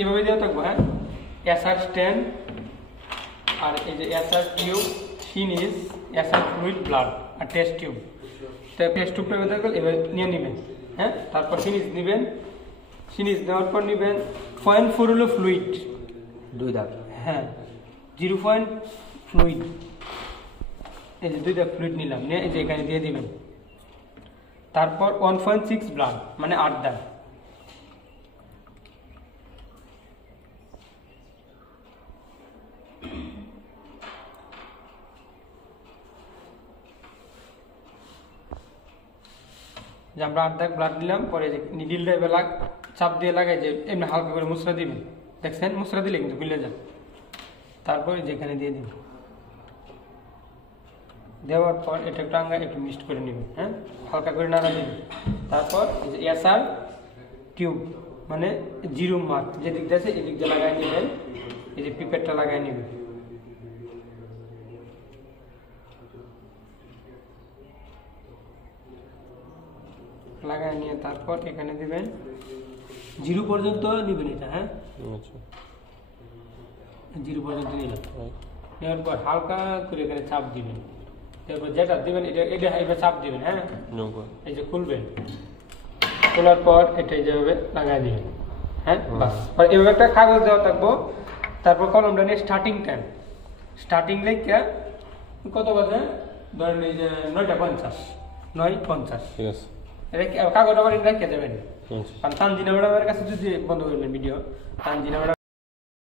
এভাবে দেওয়া থাকবো। হ্যাঁ, এসআর স্ট্যান্ড আর এই যে SR tube, finish, SR fluid, blood আর টেস্ট টিউব। টেস্ট টিউবটা এভাবে নিয়ে নেবেন। হ্যাঁ, তারপর ফিনিশ নেবেন। ফিনিশ দেওয়ার পর নেবেন 0.4 হলো ফ্লুইড, 2 দাগ। হ্যাঁ, 0 পয়েন্ট ফ্লুইড, এই যে 2 দাগ ফ্লুইড নিলাম, নিয়ে এই যে এখানে দিয়ে দিবেন। তারপর 1.6 ব্লাড মানে 8 দাগ। যে আমরা 8 দাগ ব্লাড দিলাম, পরে যে নিডিল টাইপে চাপ দিয়ে লাগাই, যে এমনি হালকা করে মুসরা দিবেন। দেখছেন, মুসরা দিলে কিন্তু খুলে যায়। তারপরে যেখানে দিয়ে দিন, দেওয়ার পর এটা টাঙ্গা একটু মিক্সড করে নেবেন। হ্যাঁ, হালকা করে নাড়া দেবেন। তারপর এই যে এসআর টিউব মানে 0 মার্ক যে দিক দিয়ে আছে এই দিক দিয়ে লাগাই নেবেন। এই যে পিপেটটা লাগাই নেবেন। লাগাই নিয়ে তারপর এখানে দিবেন 0 পর্যন্ত নেবেন এটা। হ্যাঁ, 0 পর্যন্ত নিলাম। নেওয়ার পর হালকা করে এখানে চাপ দিবেন। এরপর যেটা দিবেন এটা এবার চাপ দিবেন। হ্যাঁ, এই যে খুলবেন, খোলার পর এটা যেভাবে লাগাই দিবেন। হ্যাঁ, বাস। এভাবে একটা কাগজ দেওয়া থাকবো। তারপর কলমটা নিয়ে স্টার্টিং লেখা কত বাজে ধরেন এই যে 9:50, 9:50, ঠিক আছে। কাগজ আবার রেখে দেবেন। কারণ তানজিনা ম্যাডামের কাছে যদি বন্ধ করবেন ভিডিও, তানজিনা ম্যাডাম